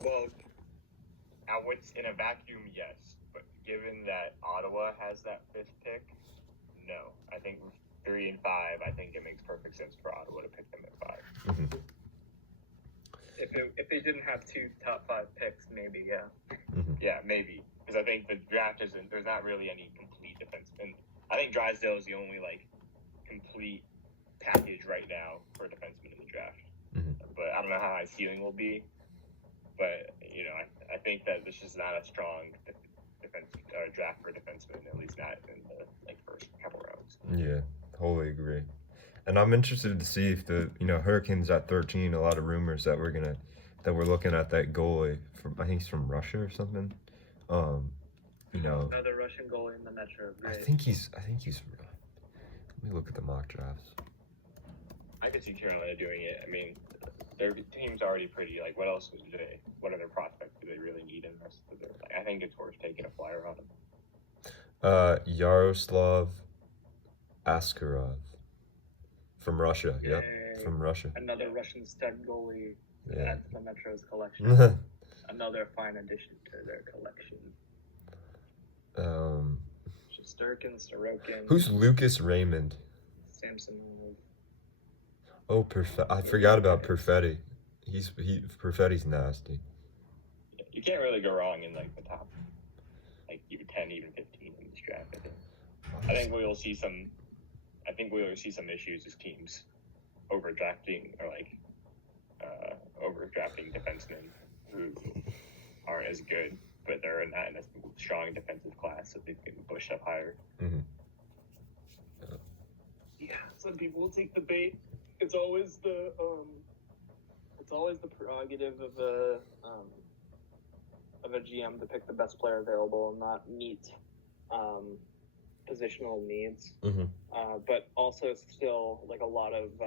Well, I would in a vacuum, yes, but given that Ottawa has that 5th pick, no. I think 3 and 5. I think it makes perfect sense for Ottawa to pick them at 5. Mm-hmm. If they didn't have 2 top 5 picks, maybe, yeah. Mm-hmm. Yeah, maybe, because I think the draft isn't. There's not really any complete defenseman. I think Drysdale is the only complete package right now for a defenseman in the draft. Mm-hmm. But I don't know how high ceiling will be. But I think that this is not a strong draft for defensemen, at least not in the first couple rounds. Yeah, totally agree. And I'm interested to see if the Hurricanes at 13. A lot of rumors that we're looking at that goalie from, I think he's from Russia or something. Another Russian goalie in the Metro. Great. I think he's. Let me look at the mock drafts. I could see Carolina doing it. I mean, their team's already pretty. What else do they? What other prospects do they really need in the rest of their? I think it's worth taking a flyer on them. Yaroslav Askarov from Russia. Yep, from Russia. Another Russian stud goalie at the Metro's collection. Another fine addition to their collection. Shesterkin, Sorokin. Who's Lucas Raymond? Samson. Oh, I forgot about Perfetti. Perfetti's nasty. You can't really go wrong in the top, even 10, even 15 in this draft. I think we will see some. I think we will see some issues as teams overdrafting or overdrafting defensemen who aren't as good, but they're not in a strong defensive class, so they can push up higher. Mm-hmm. Yeah, some people will take the bait. It's always the prerogative of a GM to pick the best player available and not meet positional needs. Mm-hmm. But also still a lot of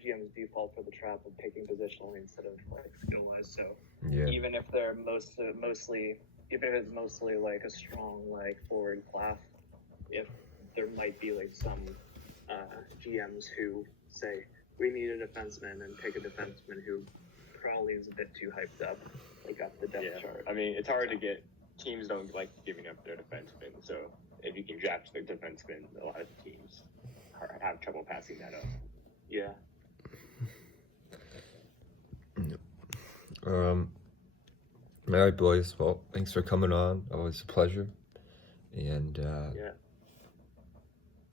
GMs default for the trap of picking positionally instead of skill wise. So even if they're mostly a strong forward class, if there might be some GMs who say we need a defenseman and pick a defenseman who probably is a bit too hyped up, up the depth chart. I mean, it's hard to get. Teams don't like giving up their defensemen, so if you can draft their defenseman, a lot of teams have trouble passing that up. Yeah. All right, boys. Well, thanks for coming on. Always a pleasure. And